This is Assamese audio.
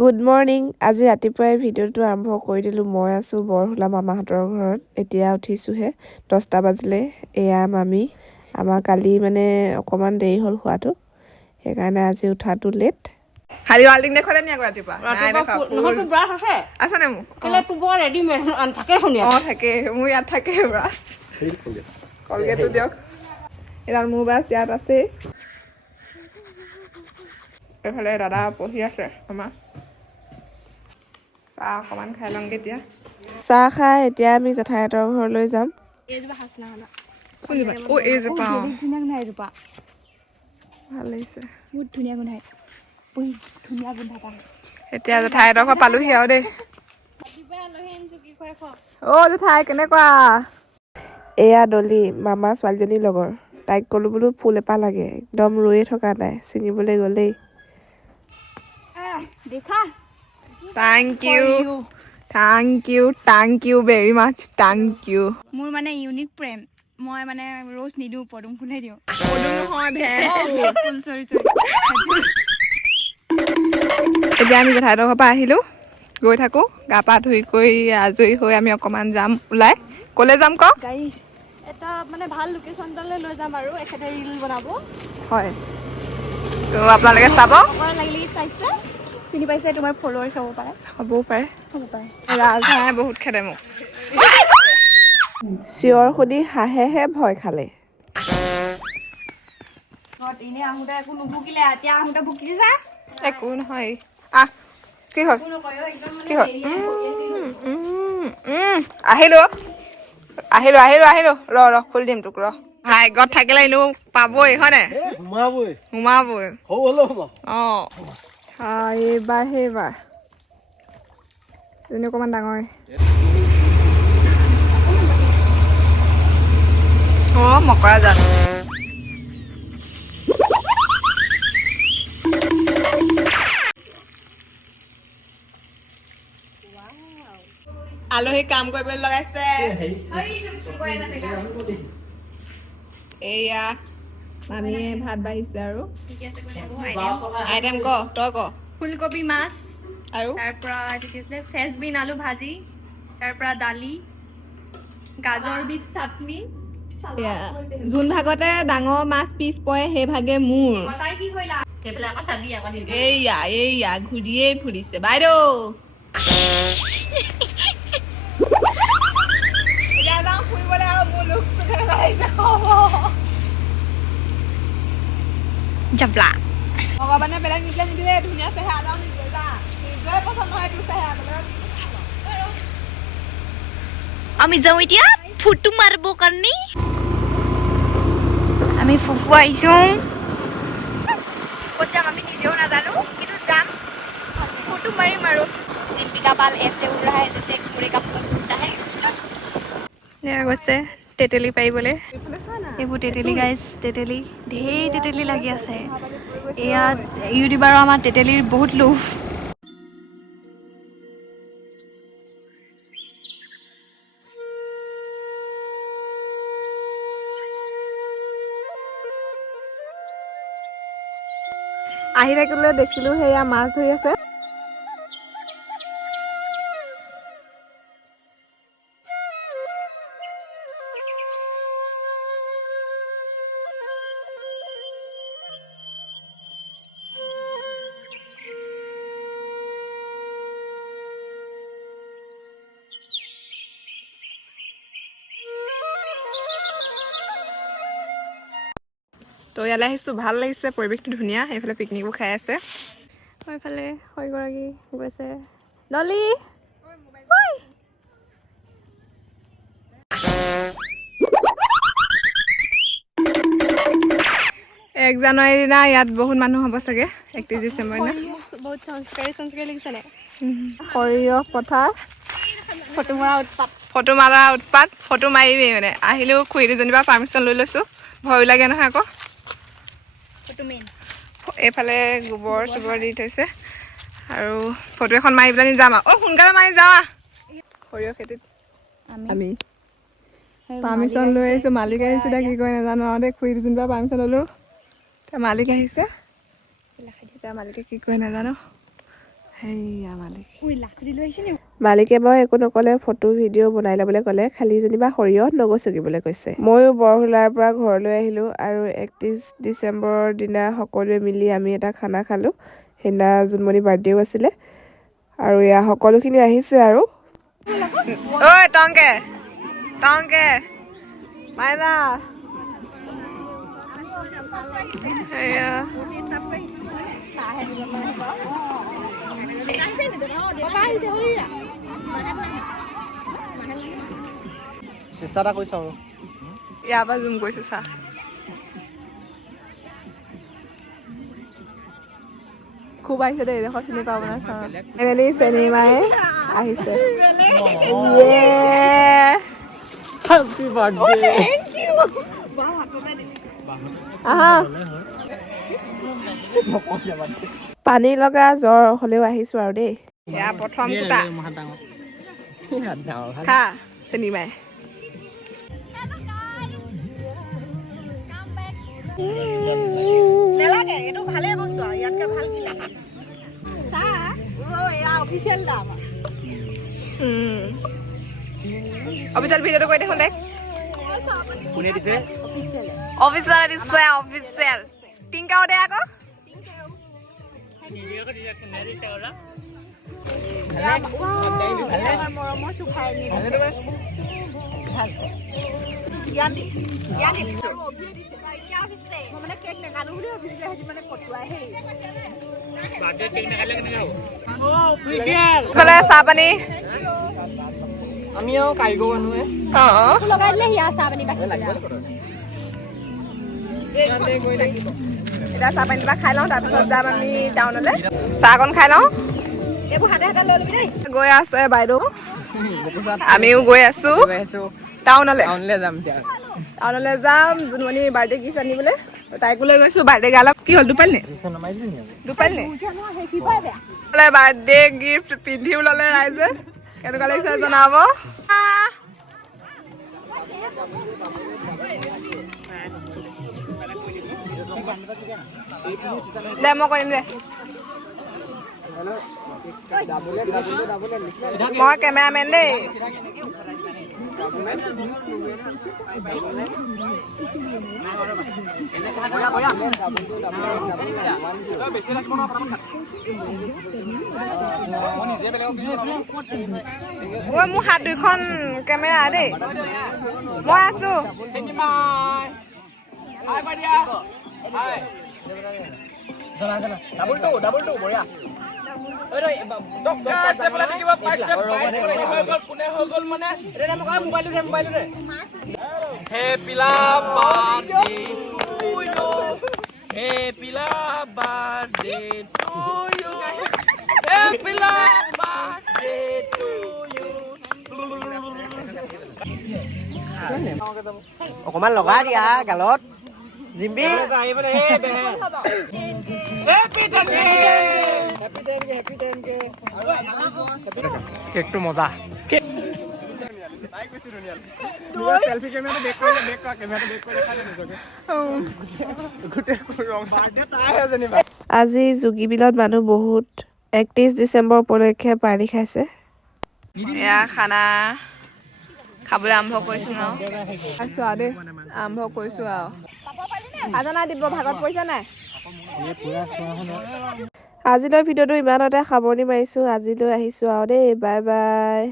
Good morning. আজি ৰাতিপুৱাই ভিডিঅ'টো আৰম্ভ কৰি দিলোঁ। মই আছোঁ বৰহোলা মামাহঁতৰ ঘৰত। এতিয়া উঠিছোঁহে, 10টা বাজিলে। এয়া মামী। আমাৰ কালি মানে অকণমান দেৰি হ'ল খোৱাটো, সেইকাৰণে আজি উঠাটো লেট। খালি ৱাল্ডিং দেখুৱালে নি আকৌ ৰাতিপুৱা? নাই দেখা। নহয় তোৰ ব্ৰাছ আছে? আছে নে মোৰ? কেলে তোৰ বৰ ৰেডিমেড থাকে শুনি। থাকে। মোৰ ইয়াত থাকে ব্ৰাছ। কলগেটটো দিয়ক। এডাল মোৰ ব্ৰাছ ইয়াত আছেই। এইফালে দাদা পঢ়ি আছে আমাৰ। চাহ অকণমান খাই লওঁগে এতিয়া। চাহ খাই এতিয়া আমি জেঠাইহঁতৰ ঘৰলৈ যাম। এইজোপা সাঁচনা হ'লা। কোনজোপা? এইজোপা। ধুনীয়া গোন্ধাই এইজোপা। ভাল লাগিছে। বহুত ধুনীয়া গোন্ধাই। বহুত ধুনীয়া গোন্ধ এটা। এতিয়া জেঠাইহঁতৰ ঘৰ পালোহি আৰু দেই। ৰাতিপুৱাই আলহী আনিছোঁ, কি খুৱাই খোৱা? অ' জেঠাই কেনেকুৱা? এয়া ডলি, মামা ছোৱালীজনীৰ লগৰ। তাইক ক'লোঁ বোলো ফুল এপাহ লাগে, একদম ৰৈয়ে থকা নাই, ছিঙিবলৈ গ'লেই। দেখা। Thank you very much, thank you. মোৰ মানে ইউনিক প্ৰেম। মই মানে ৰ'জ নিদিওঁ, পদুম ফুলহে দিওঁ। পদুম নহয়, ফুল চৰি। এতিয়া আমি জেঠাইহঁতৰ ঘৰৰ পৰা আহিলোঁ, গৈ থাকোঁ। গা পা ধুই কৰি আজৰি হৈ আমি অকণমান যাম ওলাই। ক'লৈ যাম ক? গাড়ী এটা মানে ভাল লোকেশ্যন এটালৈ লৈ যাম আৰু এখেতে ৰিল বনাব। হয়, তো আপোনালোকে চাব। অকৰা লাগি চাইছে, চিনি পাইছে, তোমাৰ ফলোৱাৰ্ছ হ'ব পাৰে। হ'বও পাৰে। পাৰে। ৰাজহাঁহে বহুত খেদে মোক। চিঞৰ শুনি হাঁহেহে ভয় খালে। এনেই আহোঁতে একো নুভুকিলে, এতিয়া আহোঁতে ভুকিছে যে। একো নহয়। আহ, কি হ'ল? কি হ'ল? আহিলোঁ। ৰ খুলি দিম তোক, ৰ। ভাগ্যত থাকিলে এনেও পাবই, হয় নাই? সোমাবই। অঁ, সেইবাৰ। এজনী অকণমান ডাঙৰে। অঁ, মকৰা জাল। আলহী কাম কৰিবলৈ লগাইছে। এয়া মামীয়ে ভাত বাঢ়িছে আৰু আইটেম ক, তই ক। ফুলকবি মাছ, আৰু তাৰপৰা ফ্ৰেঞ্চবিন আলু ভাজি, তাৰপৰা দালি, গাজৰ বিট চাটনি। যোন ভাগতে ডাঙৰ মাছ পিচ পৰে সেই ভাগে মোৰ। এইয়া ঘূৰিয়েই ফুৰিছে বাইদেউ। এতিয়া যাওঁ ফুৰিবলৈ আৰু মোৰ লুকছটো কেনেকুৱা লাগিছে ক'ব। জাবলা ভগৱানে বেলেগ নিদিলে ধুনীয়া চেহেৰা এটাও নিদিলে যা। নিজৰে পচন্দ নহয় তোৰ চেহেৰা। আমি যাওঁ এতিয়া ফটো মাৰিব কাৰণে। আমি ফুফু আহিছোঁ। ক'ত যাম আমি নিজেও নাজানো, কিন্তু যাম, ফটো মাৰিম আৰু। দীপিকা পাল এছে উड़ रहा है जैसे पूरे का पूरा फूटता है। গৈছে তেতেলী পাৰিবলৈ। এইবোৰ তেতেলী গাইছ, তেতেলী ঢেৰ তেতেলী লাগি আছে। ইয়াত ইউটিউবাৰৰ আমাৰ তেতেলীৰ বহুত লোভ। আহি থাকিলে দেখিলোঁ সেয়া মাছ ধৰি আছে। তো ইয়ালৈ আহিছোঁ, ভাল লাগিছে, পৰিৱেশটো ধুনীয়া। এইফালে পিকনিকো খাই আছে। এইফালে সৈগৰাকী গৈছে। ডলি 1 জানুৱাৰীৰ দিনা ইয়াত বহুত মানুহ হ'ব চাগে। 31 ডিচেম্বৰ দিনা বহুত সংস্কাৰী লাগিছে নে? সৰিয়হ পথাৰ, ফটো মৰা উৎপাত। ফটো মাৰিমেই মানে। আহিলোঁ খুৰী দুজনীৰ পৰা পাৰ্মিশ্যন লৈ লৈছোঁ। ভয়ো লাগে নহয় আকৌ। Photo main. এইফালে গোবৰ চোবৰ দি থৈছে আৰু ফটো এখন মাৰি পেলাই যাম আৰু। সোনকালে মাৰি যাওঁ। সৰিয়হ খেতিত আমি পাৰ্মিশ্যন লৈ আহিছোঁ। মালিক আহিছে, এতিয়া কি কৰে নাজানো আৰু দেই। খুৰী দুজনীৰ পৰা পাৰ্মিশ্যন ল'লোঁ। এতিয়া মালিক আহিছে, এতিয়া মালিকে কি কৰে নাজানো। সেইয়া মালিক মালিকে বাৰু একো নক'লে, ফটো ভিডিঅ' বনাই ল'বলৈ ক'লে, খালি যেনিবা সৰিয়হত নগছকিবলৈ কৈছে। ময়ো বৰহোলাৰ পৰা ঘৰলৈ আহিলোঁ আৰু 31 ডিচেম্বৰৰ দিনা সকলোৱে মিলি আমি এটা খানা খালোঁ। সেইদিনা জোনমণি বাৰ্থডেও আছিলে আৰু এয়া সকলোখিনি আহিছে আৰু। ঐ টংকে টংকে মাইনা এয়া চেষ্টা এটা কৰিছোঁ আৰু ইয়াৰ পৰা জুম কৰিছোঁ চা। খুব আহিছে দেই, এইডোখৰ চিনি পাব না চা। এনেই চেনিমাই আহিছে। হেপী বাৰ্থডে আহা পানী লগা জ্বৰ হ'লেও আহিছোঁ আৰু দেই। এয়া প্ৰথম কুটা খা চেনিমাই। নেলাগে, এইটো ভালেই বস্তু আৰু ইয়াতকে ভাল কি লাগে? এয়া অফিচিয়েল দাম। অফিচিয়েল ভিডিঅ'টো কৰি দেখোন দে। কোনে দিছে? অফিচিয়েল দিছে, অফিচিয়েল টিংকাও দে আকৌ। মৰমৰ চুফাৰ মানে কেক নেকাটো বুলি ভাবিছিলে, সেইটো মানে কটোৱাই সেই ইফালে চাহ পানী আমি আৰু কাৰিকৰ মানুহে লগাই দিলে হিয়া চাহ পানী বাকী এতিয়া চাহ পানী কিবা খাই লওঁ, তাৰপিছত যাম আমি টাউনলৈ। চাহ অকণ খাই লওঁ। এইবোৰ হাতে হাতে লৈ ল'বি দেই। গৈ আছে বাইদেউ, আমিও গৈ আছো টাউনলৈ। যাম এতিয়া। টাউনলৈ যাম জোনমণিৰ বাৰ্থডে গিফ্ট আনিবলৈ। তাইকো লৈ গৈছো। বাৰ্থডে গালত কি হ'ল, দুপালি নে দুপালি নে বাৰ্থডে গিফ্ট পিন্ধিও ল'লে ৰাইজে। কেনেকুৱা লাগিছে জনাব। দে মই কৰিম দে। মই কেমেৰামেন দেই। ঐ মোৰ হাত দুইখন কেমেৰা দেই, মই আছো। Happy love birthday to you. Happy love birthday to you. Happy love birthday to you. অকমান লগাই দিয়া গালত জিম্বি। কেকটো মজা। আজি জোগীবিলত মানুহ বহুত। 31 ডিচেম্বৰ উপলক্ষে পাৰ্টি খাইছে। এয়া খানা খাবলৈ আৰম্ভ কৰিছোঁ আৰু আছোঁ আৰু দেই, আৰম্ভ কৰিছোঁ আৰু। খাজানা দিব, ভাগত পইচা নাই। আজিলৈ ভিডিঅ'টো ইমানতে সামৰণি মাৰিছোঁ। আজিলৈ আহিছোঁ আৰু দেই, বাই বাই।